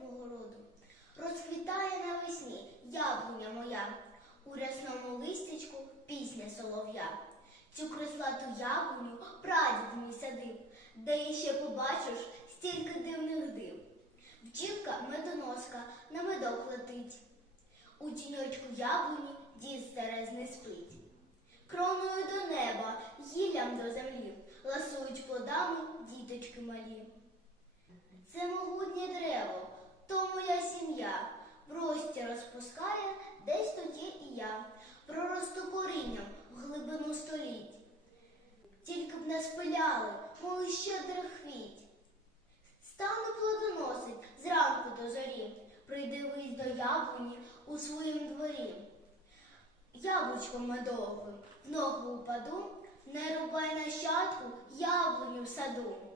Богороду. Розквітає навесні яблуня моя, у рясному листечку пісня солов'я. Цю крислату яблуню прадід мій садив, де іще побачиш стільки дивних див. Вчіпка медоноска на медок летить. У тіньочку яблуні дід не спить. Кроною до неба, гіллям до землі, ласують плодами діточки малі. Це могутні моя сім'я. Розпускає, десь є і я. Проросту корінням в глибину століть. Тільки б не спиляли, мов щедрих хвіть. Стану плодоносить зранку до зорі, придивись до яблуні у своїм дворі. Яблучком медовим в ногу упаду, не рубай нащадку яблуню в саду.